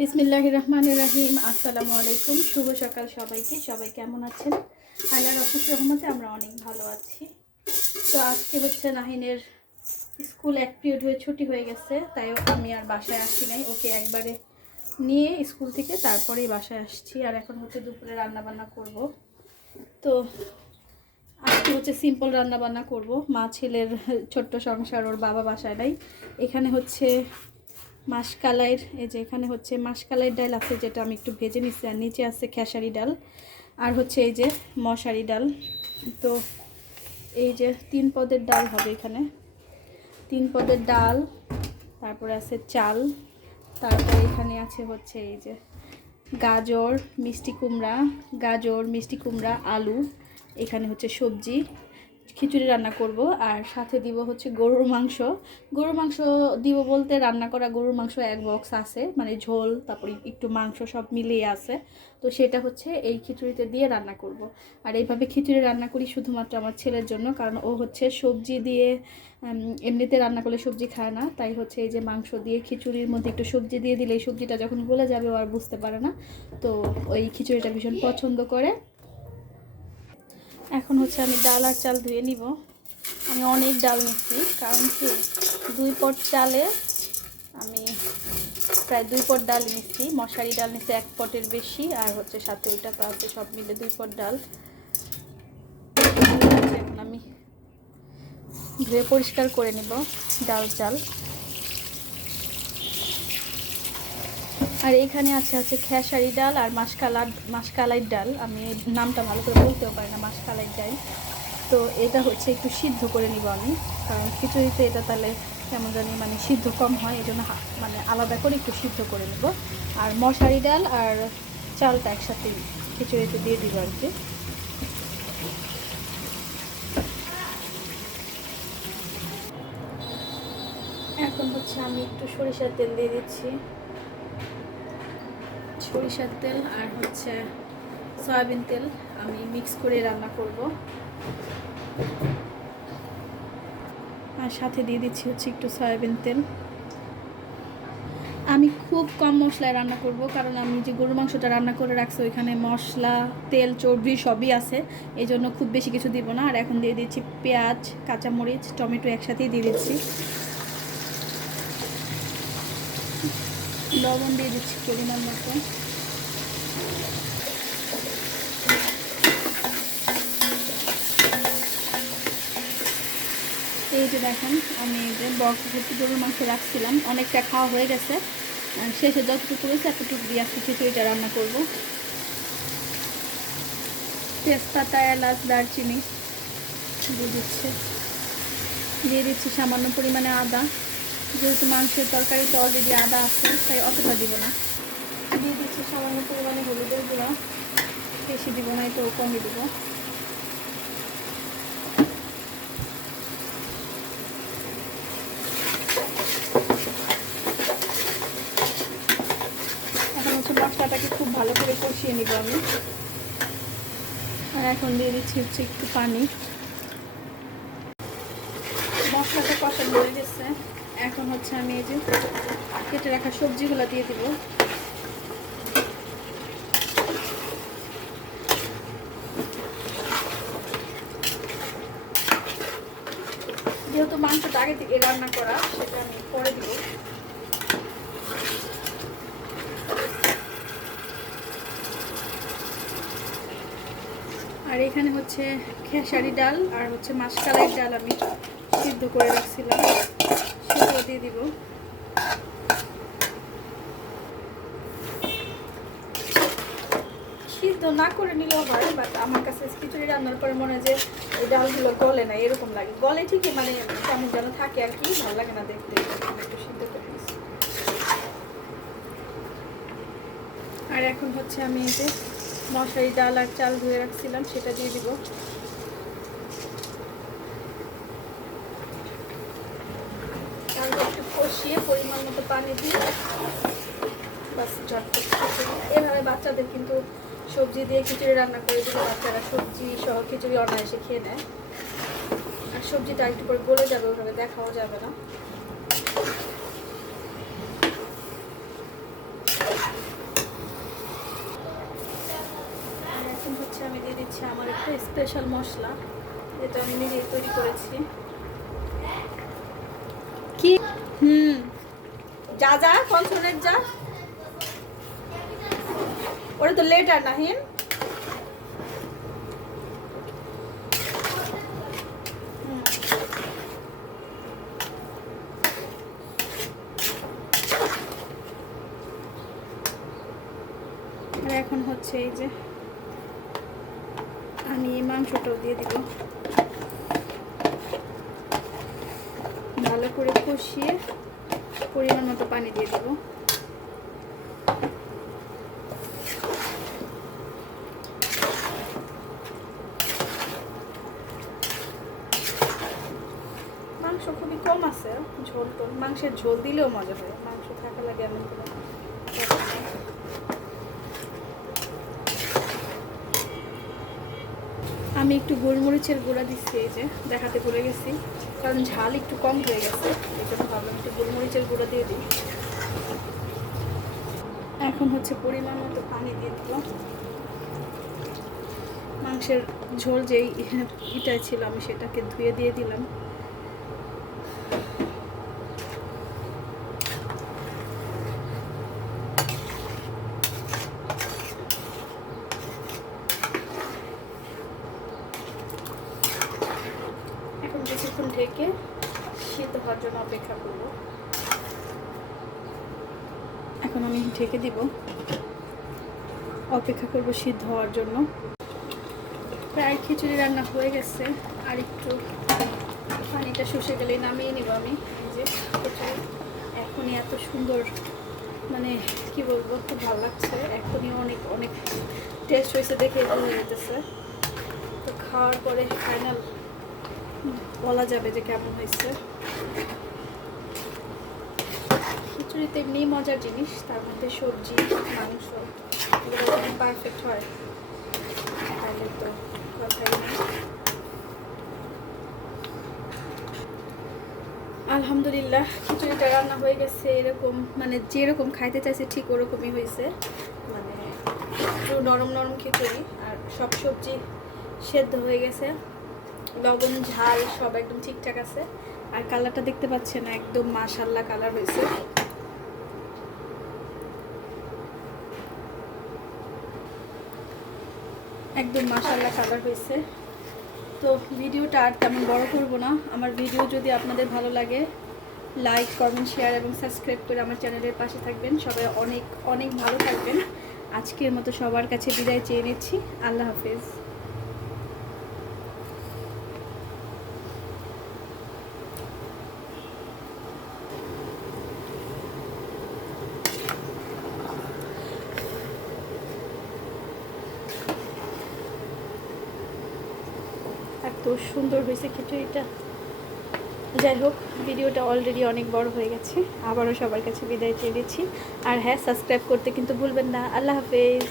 বিসমিল্লাহ রহমান রাহিম। আসসালামু আলাইকুম। শুভ সকাল সবাইকে। সবাই কেমন আছেন? আল্লাহর অফিস রহমতে আমরা অনেক ভালো আছি। তো আজকে হচ্ছে নাহিনের স্কুল এক পিরিয়ড হয়ে ছুটি হয়ে গেছে, তাই আমি আর বাসায় আসি নাই। ওকে একবারে নিয়ে স্কুল থেকে তারপরেই বাসায় আসছি। আর এখন হচ্ছে দুপুরে রান্না বান্না করব। তো আজকে হচ্ছে সিম্পল রান্না বান্না করব। মা ছেলের ছোট্ট সংসার, ওর বাবা বাসায় নাই। এখানে হচ্ছে মাসকালাইয়ের এই যে এখানে হচ্ছে মাসকালাইয়ের ডাল আছে যেটা আমি একটু ভেজে নিচ্ছি আর নিচে আছে খেসারি ডাল, আর হচ্ছে এই যে মশারি ডাল। তো এই যে তিন পদের ডাল হবে এখানে। তিন পদের ডাল, তারপরে আছে চাল, তারপরে এখানে আছে হচ্ছে এই যে গাজর, মিষ্টি কুমড়া, গাজর, মিষ্টি কুমড়া, আলু, এখানে হচ্ছে সবজি খিচুড়ি রান্না করব, আর সাথে দিব হচ্ছে গরুর মাংস। গরুর মাংস দিব বলতে রান্না করা গরুর মাংস এক বক্স আছে মানে ঝোল, তারপরে একটু মাংস সব মিলিয়ে আছে। তো সেটা হচ্ছে এই খিচুড়িতে দিয়ে রান্না করব। আর এইভাবে খিচুড়ি রান্না করি শুধুমাত্র আমার ছেলের জন্য, কারণ ও হচ্ছে সবজি দিয়ে এমনিতে রান্না করলে সবজি খায় না। তাই হচ্ছে এই যে মাংস দিয়ে খিচুড়ির মধ্যে একটু সবজি দিয়ে দিলে এই সবজিটা যখন গলে যাবে ও আর বুঝতে পারে না। তো ওই খিচুড়িটা ভীষণ পছন্দ করে। এখন হচ্ছে আমি ডাল আর চাল ধুয়ে নিব। আমি অনেক ডাল নিচ্ছি, কারণ কি? দুই পট চালে আমি প্রায় দুই পট ডাল নিচ্ছি, মশারি ডাল নিচ্ছি এক পটের বেশি, আর হচ্ছে সাথে ওইটা তো আছে সব মিলে দুই পট ডাল। এখন আমি ধুয়ে পরিষ্কার করে নিব ডাল চাল। আর এখানে আছে আছে খেসারি ডাল আর মাসকালার মাসকালাই ডাল। আমি নামটা ভালো করে বলতেও পারি না, মাসকালাই ডাল। তো এটা হচ্ছে একটু সিদ্ধ করে নিব আমি। কারণ খিচুড়িতে এটা তাহলে কেমন জানি মানে সিদ্ধ কম হয় এই জন্য মানে আলাদা করে একটু সিদ্ধ করে নেব। আর মশারি ডাল আর চালটা একসাথে খিচুড়িতে দিয়ে দিব আর কি। এখন হচ্ছে আমি একটু সরিষার তেল দিয়ে দিচ্ছি। সরিষার তেল আর হচ্ছে সয়াবিন তেল আমি মিক্স করে রান্না করব। আর সাথে দিয়ে দিচ্ছি হচ্ছে একটু সয়াবিন তেল। আমি খুব কম মশলায় রান্না করব কারণ আমি যে গরুর মাংসটা রান্না করে রাখছি ওইখানে মশলা, তেল, চর্বি সবই আছে। এই জন্য খুব বেশি কিছু দিব না। আর এখন দিয়ে দিচ্ছি পেঁয়াজ, কাঁচামরিচ, টমেটো একসাথেই দিয়ে দিচ্ছি। লবণ দিয়ে দিচ্ছি পরিমাণ মতো। এই যে দেখেন, আমি যে বক ভর্তি গরুর মাংস রাখছিলাম। অনেকটা খাওয়া হয়ে গেছে। শেষে যতটুকু রয়েছে, এতটুকু দিয়ে আজকে খিচুড়িটা রান্না করব। তেজপাতা, এলাচ, দারচিনি দিয়ে দিচ্ছে। দিয়ে দিচ্ছি সামান্য পরিমাণে আদা। যেহেতু মাংসের তরকারিতে অলরেডি আদা আছে, তাই অতটা দিব না। দিয়ে দিচ্ছি সামান্য পরিমাণে হলুদের গুঁড়া। বেশি দিব না একটু কমই দিব। এখন হচ্ছে মশলাটাকে খুব ভালো করে কষিয়ে নিব আমি। আর এখন দিয়ে দিচ্ছি হচ্ছে একটু পানি। মশলাটা কষানো হয়ে গেছে। এখন হচ্ছে আমি এই যে কেটে রাখা সবজিগুলো দিয়ে দিব যেহেতু মাংসটা আগে থেকে রান্না করা, সেটা আমি পরে দিব। আর এখানে হচ্ছে খেসারি ডাল আর হচ্ছে মাসকালাই ডাল আমি সিদ্ধ করে রাখছিলাম। সেটাও দিয়ে দিব। সিদ্ধ না করে নিলেও হয় বাট আমার কাছে খিচুড়ি রান্নার পরে মনে যে এই ডালগুলো গলে না, এরকম লাগে। গলে ঠিকই মানে কেমন যেন থাকে আর কি, ভালো লাগে না দেখতে। একটু সিদ্ধ করে আর এখন হচ্ছে আমি এই যে মশারি, ডাল আর চাল ধুয়ে রাখছিলাম, সেটা দিয়ে দিব। পরিমাণ মতো পানি দিয়ে এভাবে বাচ্চাদের কিন্তু সবজি দিয়ে খিচুড়ি রান্না করে দিলে বাচ্চারা সবজি সহ খিচুড়ি অনায়াসে খেয়ে নেয়। আর সবজিটা একটু করে গলে যাবে ওভাবে দেখাও যাবে না। এখন হচ্ছে আমি দিয়ে দিচ্ছি আমার একটা স্পেশাল মশলা যেটা আমি নিজেই তৈরি করেছি। কি? হুম। যা যা কনসনের যা। ওটা তো লেটার নাহিন। এখন হচ্ছে এই যে আমি মাংসটাও দিয়ে দিব। ভালো করে কষিয়ে পরিমাণ মতো পানি দিয়ে দিব মাংস খুবই কম আছে, ঝোল তো, মাংসের ঝোল দিলেও মজা হয়। মাংস থাকা লাগে এমন কোনো আমি একটু গোলমরিচের গুঁড়া দিচ্ছি এই যে, দেখাতে ভুলে গেছি, কারণ ঝাল একটু কম হয়ে গেছে, এই জন্য ভাবলাম একটু গোলমরিচের গুঁড়া দিয়ে দিই। এখন হচ্ছে পরিমাণ মতো পানি দিয়ে দিলাম মাংসের ঝোল যেই ইটায় ছিল, আমি সেটাকে ধুয়ে দিয়ে দিলাম এখন কিছুক্ষণ ঢেকে শীত হওয়ার জন্য অপেক্ষা করব। এখন আমি ঢেকে দিব। অপেক্ষা করব সিদ্ধ হওয়ার জন্য। প্রায় খিচুড়ি রান্না হয়ে গেছে আর একটু পানিটা শুষে গেলেই নামিয়ে নিব আমি। যে এখনই এত সুন্দর মানে কি বলব খুব ভালো লাগছে। এখনই অনেক অনেক টেস্ট হয়েছে দেখে ভালো যেতেছে তো খাওয়ার পরে ফাইনাল বলা যাবে যে কেমন হয়েছে। খিচুড়িতে এমনি মজার জিনিস, তার মধ্যে সবজি, মাংস পারফেক্ট হয়। তাহলে তো আলহামদুলিল্লাহ, খিচুড়িটা রান্না হয়ে গেছে এরকম মানে যেরকম খাইতে চাইছে ঠিক ওরকমই হয়েছে। মানে একটু নরম নরম খিচুড়ি, আর সব সবজি সেদ্ধ হয়ে গেছে। লবণ, ঝাল সব একদম ঠিকঠাক আছে। আর কালারটা দেখতে পাচ্ছেন একদম মাশাল্লাহ কালার হয়েছে। একদম মাশাল্লাহ কালার হয়েছে। তো ভিডিওটা আর তেমন বড় করব না। আমার ভিডিও যদি আপনাদের ভালো লাগে, লাইক, কমেন্ট, শেয়ার এবং সাবস্ক্রাইব করে আমার চ্যানেলের পাশে থাকবেন। সবাই অনেক অনেক ভালো থাকবেন। আজকের মতো সবার কাছে বিদায় চেয়ে নিচ্ছি। আল্লাহ হাফেজ। সুন্দর হয়েছে এটা যাই হোক, ভিডিওটা অলরেডি অনেক বড় হয়ে গেছে। আবারও সবার কাছে বিদায় চেয়ে আর হ্যাঁ সাবস্ক্রাইব করতে কিন্তু ভুলবেন না। আল্লাহ হাফেজ।